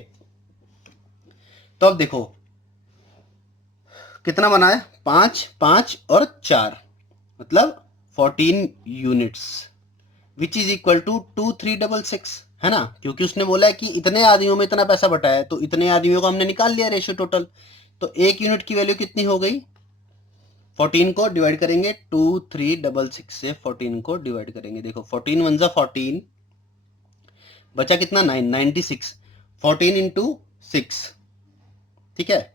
तो अब देखो कितना बना है, 5, 5 और 4, मतलब 14 units, which is equal to 2366, है ना, क्योंकि उसने बोला है कि इतने आदमियों में इतना पैसा बटा है, तो इतने आदमियों को हमने निकाल लिया रेशियो टोटल। तो एक यूनिट की वैल्यू कितनी हो गई, 14 को डिवाइड करेंगे 2366 से, 14 को डिवाइड करेंगे, देखो 14 1 14, बचा कितना 9, 96, 14 इंटू 6, ठीक है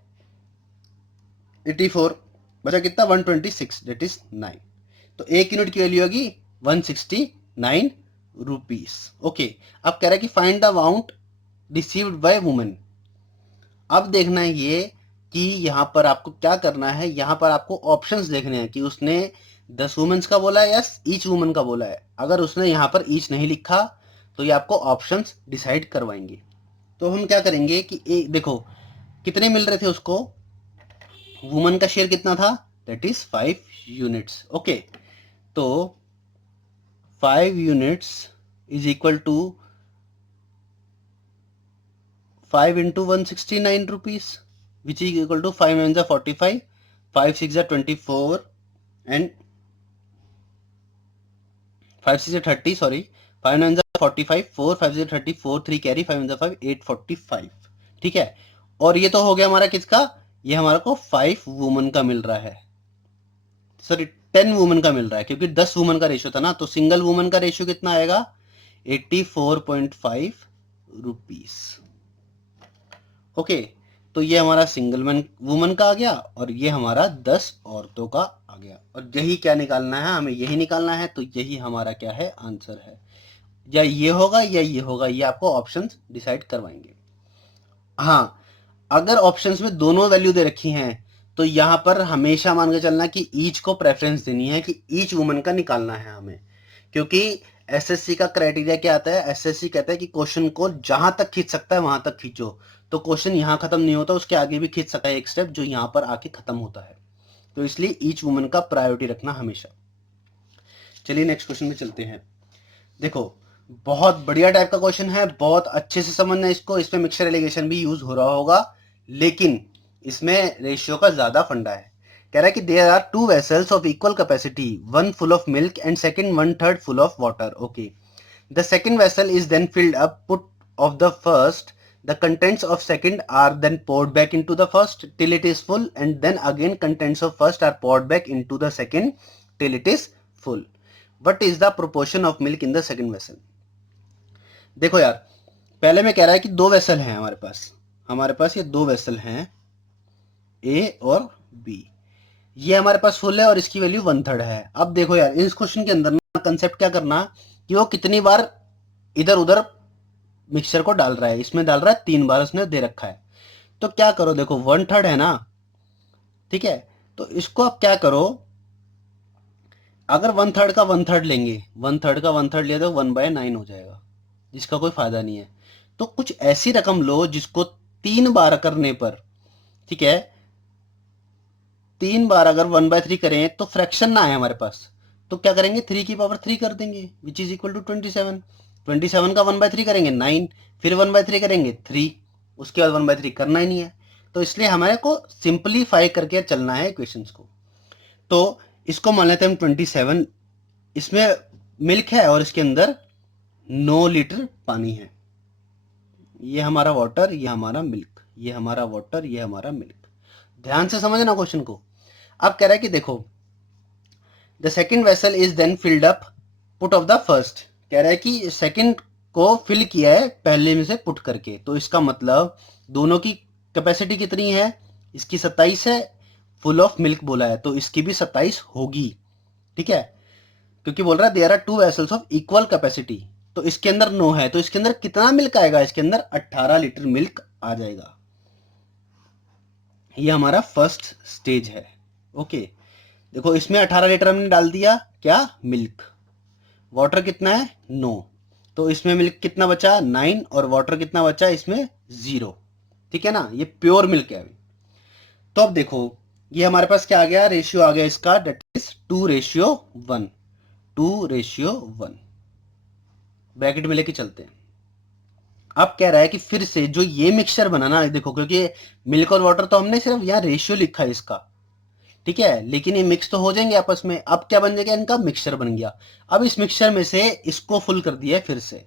84, बचा कितना 126, दैट इज 9। तो एक यूनिट की वैल्यू होगी 169 रुपीस। ओके, अब कह रहा है कि find the amount received by women. अब देखना है ये कि यहाँ पर आपको क्या करना है, यहाँ पर आपको ऑप्शंस देखने हैं कि उसने 10 वुमेन्स का बोला है या ईच वुमन का बोला है। अगर उसने यहाँ पर ईच नहीं लिखा तो ये आपको ऑप्शंस डिसाइड करवाएंगे। तो हम क्या करेंगे कि देखो कितने मिल रहे थे उसको, वुमन का शेयर कितना था, दैट इज 5 यूनिट्स। ओके, तो 5 units is equal to 5 into 169 rupees, which is equal to 5 9 45, 5 6 24 and 5 6 30, sorry 5 9 45, 4 5 6 34, 3 carry, 5 9 5 8 45, ठीक है। और ये तो हो गया हमारा किसका, ये हमारा को 5 वुमन का मिल रहा है, सॉरी 10 वुमन का मिल रहा है, क्योंकि 10 वुमन का रेशियो था ना, तो सिंगल वुमन का रेशियो कितना आएगा 84.5 रुपीस। ओके, तो ये हमारा सिंगल मैन वुमन का आ गया और ये हमारा 10 औरतों का आ गया। और यही क्या निकालना है, हमें यही निकालना है, तो यही हमारा क्या है आंसर है, या ये होगा या ये होगा, ये आपको ऑप्शंस डिसाइड करवाएंगे। हाँ, अगर ऑप्शंस में दोनों वैल्यू दे रखी हैं तो यहाँ पर हमेशा मान के चलना कि ईच को प्रेफरेंस देनी है, कि ईच वुमन का निकालना है हमें, क्योंकि एसएससी का क्राइटेरिया क्या आता है, एसएससी कहता है कि क्वेश्चन को जहां तक खींच सकता है वहां तक खींचो। तो क्वेश्चन यहाँ खत्म नहीं होता, उसके आगे भी खींच सकता है एक स्टेप जो यहाँ पर आके खत्म होता है, तो इसलिए ईच वुमन का प्रायोरिटी रखना हमेशा। चलिए नेक्स्ट क्वेश्चन में चलते हैं। देखो बहुत बढ़िया टाइप का क्वेश्चन है, बहुत अच्छे से समझना इसको, इसमें मिक्सचर एलिगेशन भी यूज हो रहा होगा, लेकिन इसमें रेशियो का ज्यादा फंडा है। कह रहा है कि there are 2 vessels of equal capacity, one full of milk and second 1/3 full of water. Okay, the second vessel is then filled up put of the first, the contents of second are then poured back into the first till it is full, and then again contents of first are poured back into the second till it is full. What is the proportion of milk in the second vessel? देखो यार, पहले में कह रहा है कि 2 vessel हैं हमारे पास ये 2 वेसल हैं ए और बी, ये हमारे पास फुल है और इसकी वैल्यू 1/3 है। अब देखो यार, इस क्वेश्चन के अंदर ना कंसेप्ट क्या करना कि वो कितनी बार इधर उधर मिक्सचर को डाल रहा है, इसमें डाल रहा है 3 बार उसने दे रखा है। तो क्या करो, देखो 1/3 है ना, ठीक है, तो इसको आप क्या करो अगर 1/3 का 1/3 लेंगे, 1/3 का 1/3 लिया तो 1/9 हो जाएगा, जिसका कोई फायदा नहीं है। तो कुछ ऐसी रकम लो जिसको 3 बार करने पर, ठीक है, 3 बार अगर 1/3 करें तो फ्रैक्शन ना आए हमारे पास, तो क्या करेंगे 3 की पावर 3 कर देंगे, विच इज इक्वल टू 27। 27 का 1/3 करेंगे 9, फिर 1/3 करेंगे 3, उसके बाद 1/3 करना ही नहीं है। तो इसलिए हमारे को सिंपलीफाई करके चलना है इक्वेशंस को। तो इसको मान लेते हैं हम 27, इसमें मिल्क है और इसके अंदर 9 लीटर पानी है। ये हमारा वाटर, ये हमारा मिल्क, ये हमारा वाटर, ये हमारा मिल्क। ध्यान से समझना क्वेश्चन को। अब कह रहा है कि देखो the second vessel is then filled up put of the first. कह रहा है कि सेकेंड को फिल किया है पहले में से पुट करके, तो इसका मतलब दोनों की कैपेसिटी कितनी है, इसकी 27 है, फुल ऑफ मिल्क बोला है तो इसकी भी 27 होगी, ठीक है, क्योंकि बोल रहा है there are 2 vessels of equal capacity. तो इसके अंदर 9 है, तो इसके अंदर कितना मिल्क आएगा, इसके अंदर 18 लीटर मिल्क आ जाएगा। ये हमारा फर्स्ट स्टेज है। ओके, देखो इसमें 18 लीटर हमने डाल दिया क्या, मिल्क। वाटर कितना है 9, तो इसमें मिल्क कितना बचा 9, और वाटर कितना बचा इसमें 0, ठीक है ना, ये प्योर मिल्क है अभी। तो अब देखो ये हमारे पास क्या आ गया, रेशियो आ गया इसका, डेट इज 2:1, 2:1। ब्रैकेट में लेके चलते हैं। अब कह रहा है कि फिर से जो ये मिक्सचर बना ना, देखो क्योंकि मिल्क और वाटर तो हमने सिर्फ यहाँ रेशियो लिखा है इसका, ठीक है, लेकिन ये मिक्स तो हो जाएंगे आपस में। अब क्या बन जाएगा, इनका मिक्सचर बन गया। अब इस मिक्सचर में से इसको फुल कर दिया है, फिर से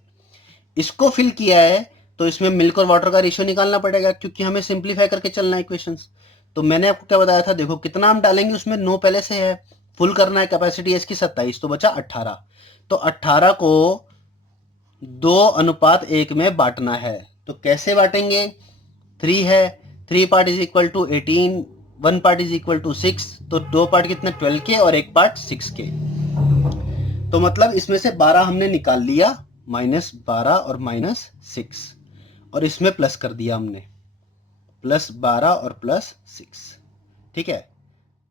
इसको फिल किया है, तो इसमें मिल्क और वाटर का रेशियो निकालना पड़ेगा, क्योंकि हमें सिंप्लीफाई करके चलना है इक्वेशंस। तो मैंने आपको क्या बताया था, देखो कितना हम डालेंगे उसमें, 9 पहले से है, फुल करना है, कैपेसिटी है इसकी 27, तो बचा 18। तो 18 को 2:1 में बांटना है, तो कैसे बांटेंगे, 3 है, 3 part is equal to 18, 1 part is equal to 6, तो 2 पार्ट कितने 12 के और 1 पार्ट 6 के। तो मतलब इसमें से 12 हमने निकाल लिया, -12 और -6, और इसमें प्लस कर दिया हमने, +12 और +6, ठीक है।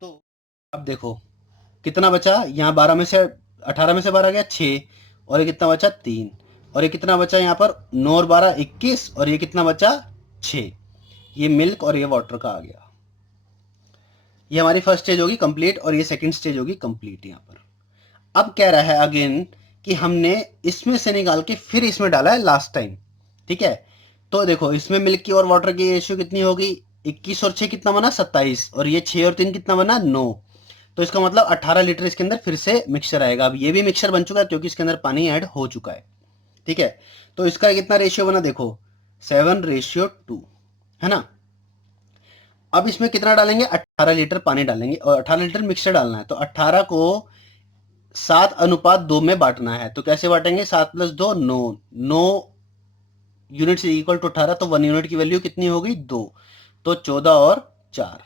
तो अब देखो कितना बचा, यहाँ 12 में से 18 में से 12 गया 6, और ये कितना बचा 3, और ये कितना बचा यहाँ पर 9 और 12 21, और ये कितना बचा 6, ये मिल्क और ये वाटर का आ गया। ये हमारी फर्स्ट स्टेज होगी कंप्लीट, और ये सेकंड स्टेज होगी कंप्लीट यहाँ पर। अब कह रहा है अगेन कि हमने इसमें से निकाल के फिर इसमें डाला है लास्ट टाइम, ठीक है। तो देखो इसमें मिल्क की और वाटर की रेशियो कितनी होगी, 21 और 6 कितना बना 27, और ये 6 और 3 कितना बना 9, तो इसका मतलब 18 लीटर इसके अंदर फिर से मिक्सचर आएगा। अब ये भी मिक्सचर बन चुका है क्योंकि इसके अंदर पानी ऐड हो चुका है, ठीक है। तो इसका कितना रेशियो बना, देखो 7:2, है ना। अब इसमें कितना डालेंगे, 18 लीटर पानी डालेंगे और 18 लीटर मिक्सचर डालना है, तो 18 को 7:2 में बांटना है। तो कैसे बांटेंगे, 7 + 2 9, 9 यूनिट इक्वल टू 18, तो 1 यूनिट की वैल्यू कितनी होगी 2, तो 14 और 4।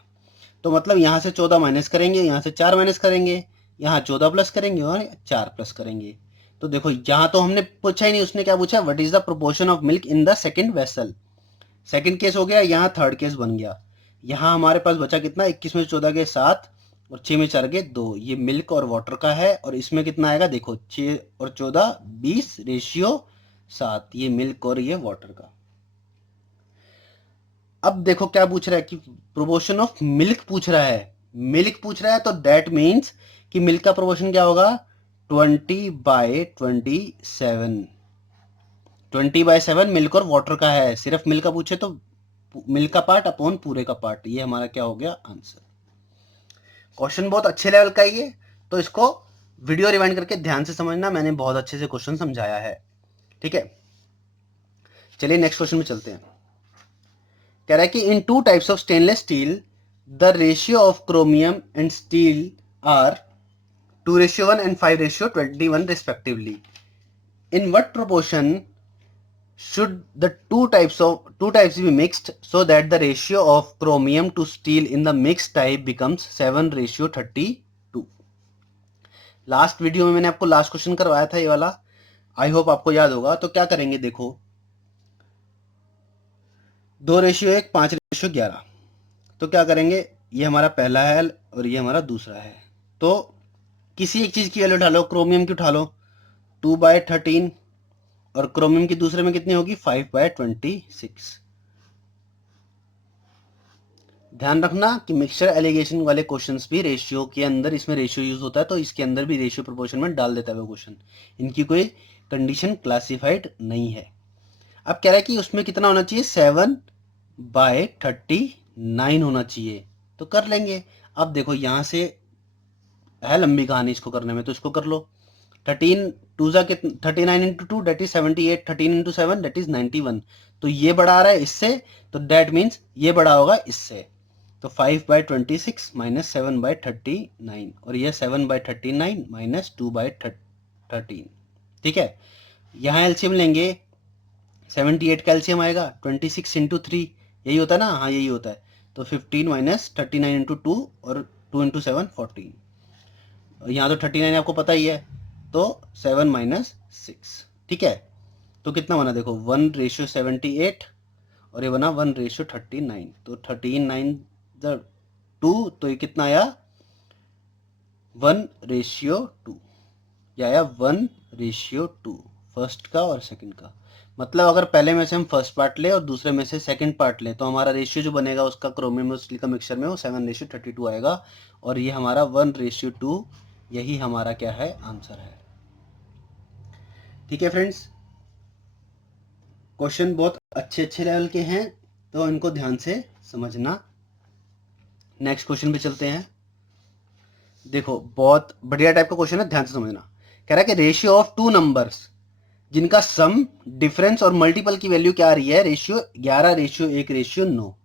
तो मतलब यहाँ से 14 माइनस करेंगे, यहाँ से 4 माइनस करेंगे, यहाँ 14 प्लस करेंगे और 4 प्लस करेंगे। तो देखो यहाँ तो हमने पूछा ही नहीं, उसने क्या पूछा, what is the proportion of milk in the second vessel. Second case हो गया, यहाँ थर्ड केस बन गया। यहाँ हमारे पास बचा कितना, 21 में 14 के 7, और 6 में 4 के 2, ये मिल्क और वाटर का है। और इसमें कितना आएगा, देखो 6 और 14 20:7, ये मिल्क और ये वाटर का। अब देखो क्या पूछ रहा है कि प्रोपोर्शन ऑफ मिल्क पूछ रहा है, मिल्क पूछ रहा है, तो दैट मीन्स कि मिल्क का प्रोपोर्शन क्या होगा, 20/27, 20/7 मिल्क और वाटर का है। सिर्फ मिल्क का पूछे तो मिल्क का पार्ट अपॉन पूरे का पार्ट, ये हमारा क्या हो गया आंसर। क्वेश्चन बहुत अच्छे लेवल का ही है, तो इसको वीडियो रिवाइंड करके ध्यान से समझना, मैंने बहुत अच्छे से क्वेश्चन समझाया है, ठीक है। चलिए नेक्स्ट क्वेश्चन में चलते हैं। कह रहा है कि in 2 types of stainless steel the ratio of chromium and steel are 2:1 and 5:21 respectively. In what proportion should the two types be mixed so that the ratio of chromium to steel in the mixed type becomes 7:32? Last video में मैंने आपको last question करवाया था ये वाला, आई hope आपको याद होगा। तो क्या करेंगे, देखो 2:1, 5:11, तो क्या करेंगे, ये हमारा पहला है और ये हमारा दूसरा है। तो किसी एक चीज की वैल्यू उठा लो, क्रोमियम की उठा लो, 2/13 और क्रोमियम की दूसरे में कितनी होगी 5/26। ध्यान रखना कि मिक्सचर एलिगेशन वाले क्वेश्चंस भी रेशियो के अंदर, इसमें रेशियो यूज होता है तो इसके अंदर भी रेशियो प्रोपोर्शन में डाल देता है वो क्वेश्चन, इनकी कोई कंडीशन क्लासिफाइड नहीं है। अब कह रहा है कि उसमें कितना होना चाहिए 7/39 होना चाहिए, तो कर लेंगे। अब देखो यहां से है लंबी कहानी इसको करने में, तो इसको कर लो। 39 into 2 that is 78, 13 into 7 that is 91। तो ये बड़ा आ रहा है इससे, तो दैट मीन्स ये बड़ा होगा इससे। तो 5/26 माइनस 7/39 और ये 7/39 माइनस 2/13। ठीक है, यहाँ एलसीएम लेंगे, 78 का एलसीएम आएगा 26 इंटू 3, यही होता है ना, हाँ यही होता है। तो 15 माइनस 39 इंटू 2 और 2 इंटू 7 14। यहाँ तो 39 आपको पता ही है, तो 7-6। ठीक है, तो कितना बना देखो 1/78 और ये बना 1/39। तो 13 9 2, तो ये कितना आया 1/2। ये आया 1/2, फर्स्ट का और सेकंड का। मतलब अगर पहले में से हम फर्स्ट पार्ट ले और दूसरे में से सेकंड पार्ट ले, तो हमारा रेशियो जो बनेगा उसका क्रोमियम और स्टील का मिक्सचर में वो 7/32 आएगा, और ये हमारा 1/2, यही हमारा क्या है आंसर है। ठीक है फ्रेंड्स, क्वेश्चन बहुत अच्छे अच्छे लेवल के हैं, तो इनको ध्यान से समझना। नेक्स्ट क्वेश्चन पे चलते हैं। देखो बहुत बढ़िया टाइप का क्वेश्चन है, ध्यान से समझना। कह रहा है कि रेशियो ऑफ टू नंबर्स जिनका सम, डिफरेंस और मल्टीपल की वैल्यू क्या आ रही है, ratio 11/1/9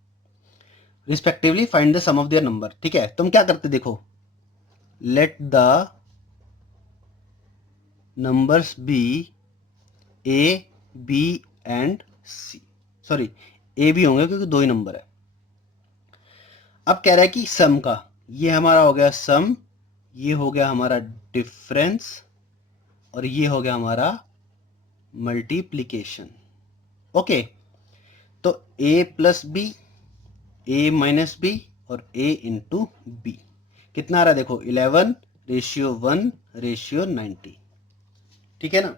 respectively, find the sum of their number. ठीक है, तुम क्या करते देखो, let the numbers be A B and C, sorry A भी होंगे क्योंकि दो ही नंबर है। अब कह रहा है कि सम का, ये हमारा हो गया सम, ये हो गया हमारा डिफरेंस, और ये हो गया हमारा मल्टीप्लीकेशन। ओके, तो a plus B, a minus B और a इंटू बी कितना आ रहा है देखो 11/1/90। ठीक है ना।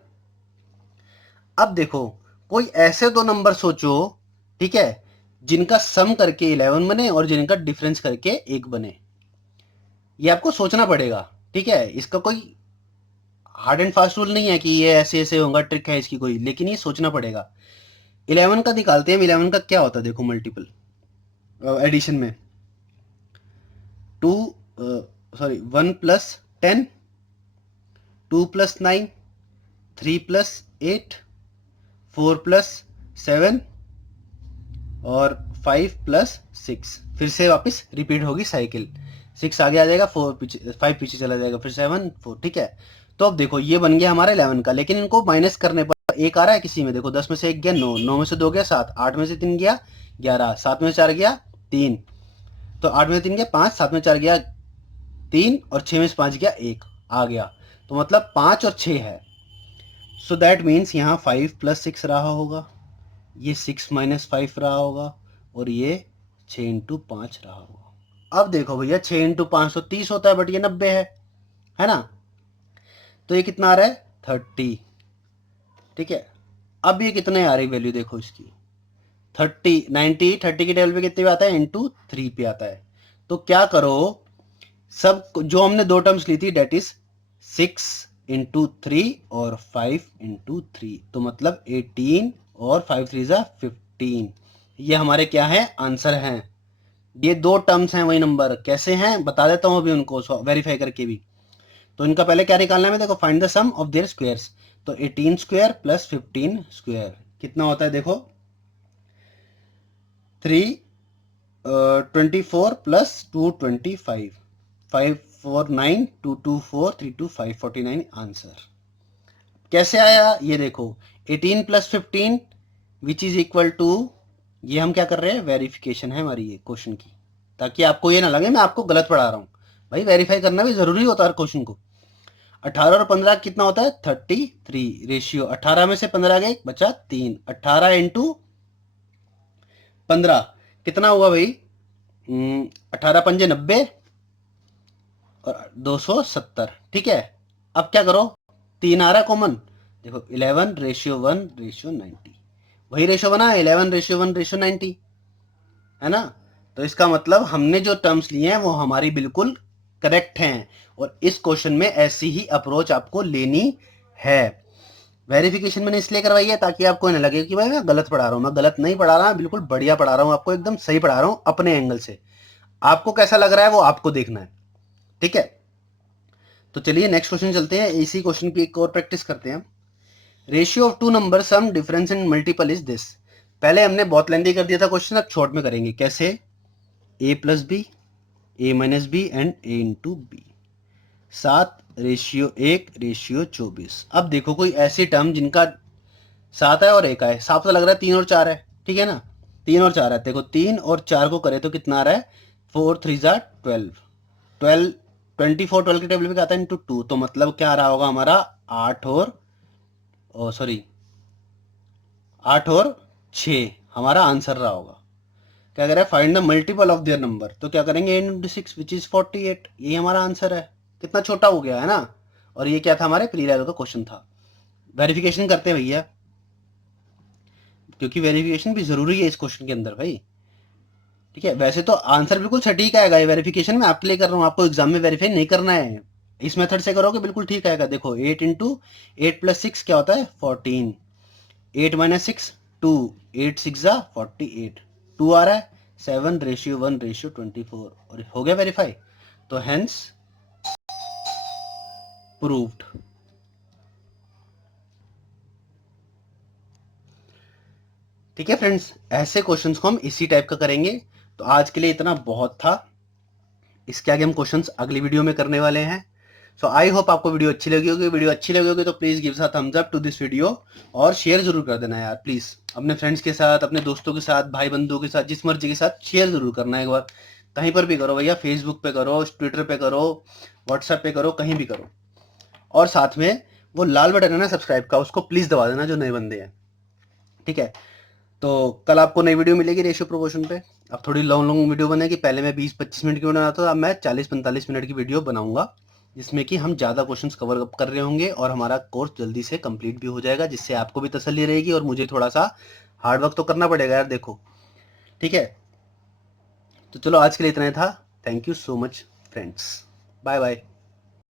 अब देखो कोई ऐसे दो नंबर सोचो, ठीक है, जिनका सम करके 11 बने और जिनका डिफरेंस करके 1 बने। ये आपको सोचना पड़ेगा। ठीक है, इसका कोई हार्ड एंड फास्ट रूल नहीं है कि ये ऐसे ऐसे होगा, ट्रिक है इसकी कोई, लेकिन ये सोचना पड़ेगा। 11 का निकालते हैं, 11 का क्या होता है देखो मल्टीपल एडिशन में, 2 सॉरी 1 + 10, 2 + 9, 3 + 8, 4 + 7 और 5 + 6। फिर से वापस रिपीट होगी साइकिल, 6 आगे आ जाएगा, 4 पीछे, 5 पीछे चला जाएगा, फिर 7 4। ठीक है, तो अब देखो ये बन गया हमारा 11 का, लेकिन इनको माइनस करने पर एक आ रहा है किसी में, देखो 10 में से 1 गया 9, 9 में से 2 गया 7, 8 में से 3 गया 11, 7 में से 4 गया 3, तो 8 में से 3 गया 5, 7 में 4 गया 3 और 6 में से 5 गया 1 आ गया, तो मतलब 5 और 6 है। सो दैट मीन्स यहाँ 5 + 6 रहा होगा, ये 6 - 5 रहा होगा, और ये 6 × 5 रहा होगा। अब देखो भैया 6 × 5 तो 30 होता है, बट ये 90 है ना, तो ये कितना आ रहा है 30। ठीक है, अब ये कितने आ रही वैल्यू देखो इसकी 30, 90 30 के टेबल पे कितने पे आता है ×3 पे आता है। तो क्या करो, सब जो हमने दो टर्म्स ली थी डेट इज 6 × 3 और 5 × 3, तो मतलब 18 और 5 3 = 15। ये हमारे क्या है आंसर हैं। ये दो टर्म्स हैं, वही नंबर कैसे हैं बता देता हूं अभी उनको वेरीफाई करके भी। तो इनका पहले क्या निकालना है, देखो find the sum of their squares. तो 18 स्क्वायर प्लस 15 स्क्वायर कितना होता है देखो 324 प्लस 225, 549 224 325 49 आंसर। कैसे आया ये देखो 18 + 15 विच इज इक्वल टू, ये हम क्या कर रहे हैं वेरिफिकेशन है हमारी ये क्वेश्चन की, ताकि आपको ये ना लगे मैं आपको गलत पढ़ा रहा हूँ, भाई वेरीफाई करना भी जरूरी होता है क्वेश्चन को। 18 और 15 कितना होता है 33, रेशियो 18 में से 15 गए बचा 3, 18 × 15 कितना हुआ भाई 18 × 5 = 90, और 270, ठीक है। अब क्या करो, 3 आ रहा है कॉमन, देखो 11:1:90, वही रेशियो बना, 11:1:90, है ना। तो इसका मतलब हमने जो टर्म्स लिए हैं वो हमारी बिल्कुल करेक्ट हैं, और इस क्वेश्चन में ऐसी ही अप्रोच आपको लेनी है। वेरिफिकेशन मैंने इसलिए करवाई है ताकि आपको न लगे कि भाई मैं गलत पढ़ा रहा हूँ, मैं गलत नहीं पढ़ा रहा, बिल्कुल बढ़िया पढ़ा रहा हूँ, आपको एकदम सही पढ़ा रहा हूँ अपने एंगल से। आपको कैसा लग रहा है वो आपको देखना है, ठीक है। तो चलिए नेक्स्ट क्वेश्चन चलते हैं, इसी क्वेश्चन की एक और प्रैक्टिस करते हैं। Ratio of two number sum difference in multiple is this. पहले हमने बहुत लेंदी कर दिया था क्वेश्चन, अब शॉर्ट में करेंगे। कैसे? a+b, a-b and a×b, 7:1:24। अब देखो कोई ऐसी टर्म जिनका 7 है और 1 है, साफ तो लग रहा है 3 और 4 है, ठीक है ना। 3 और 4 है, देखो 3 और 4 को करे तो कितना आ रहा है, 4×3=12, 12 24 12 के टेबल पे क्या आता है, इंटू 2, तो मतलब क्या आ रहा होगा हमारा 8 और 6 हमारा आंसर रहा होगा। क्या कह रहा है, find the multiple of their number, तो क्या करेंगे 8×6 विच इज 48, यही हमारा आंसर है। कितना छोटा हो गया है ना। और ये क्या था, हमारे प्री लेवल का क्वेश्चन था। वेरिफिकेशन करते हैं भैया, क्योंकि वेरिफिकेशन भी जरूरी है इस क्वेश्चन के अंदर भाई, ठीक है। वैसे तो आंसर बिल्कुल सटीक आएगा, ये वेरिफिकेशन मैं आपके लिए कर रहा हूँ, आपको एग्जाम में वेरीफाई नहीं करना है। इस मेथड से करोगे बिल्कुल ठीक आएगा। देखो 8 × 8 + 6 क्या होता है, 14, 8 - 6 2, 8×6=48, 2 आ रहा है, 7:1:24, और हो गया वेरीफाई। तो हेंस प्रूव्ड। ठीक है फ्रेंड्स, ऐसे क्वेश्चंस को हम इसी टाइप का करेंगे। तो आज के लिए इतना बहुत था, इसके आगे हम क्वेश्चंस अगली वीडियो में करने वाले हैं। सो आई होप आपको वीडियो अच्छी लगी होगी। वीडियो अच्छी लगी होगी तो please give a thumbs up to this video, और शेयर जरूर कर देना यार प्लीज, अपने फ्रेंड्स के साथ, अपने दोस्तों के साथ, भाई बंधुओं के साथ, जिस मर्जी के साथ शेयर जरूर करना है एक बार। कहीं पर भी करो भैया, फेसबुक पे करो, ट्विटर पे करो, व्हाट्सएप पे करो, कहीं भी करो। और साथ में वो लाल बटन है ना सब्सक्राइब का, उसको प्लीज दबा देना जो नए बंदे हैं, ठीक है। तो कल आपको नई वीडियो मिलेगी रेशियो प्रोपोर्शन पे। अब थोड़ी लॉन्ग लॉन्ग वीडियो बनेगी, पहले मैं 20-25 मिनट की बनाता था, अब मैं 40-45 मिनट की वीडियो बनाऊंगा, जिसमें कि हम ज़्यादा क्वेश्चंस कवर अप कर रहे होंगे, और हमारा कोर्स जल्दी से कंप्लीट भी हो जाएगा, जिससे आपको भी तसल्ली रहेगी और मुझे थोड़ा सा हार्ड वर्क तो करना पड़ेगा यार, देखो, ठीक है। तो चलो आज के लिए इतना ही था। Thank you so much friends, bye bye.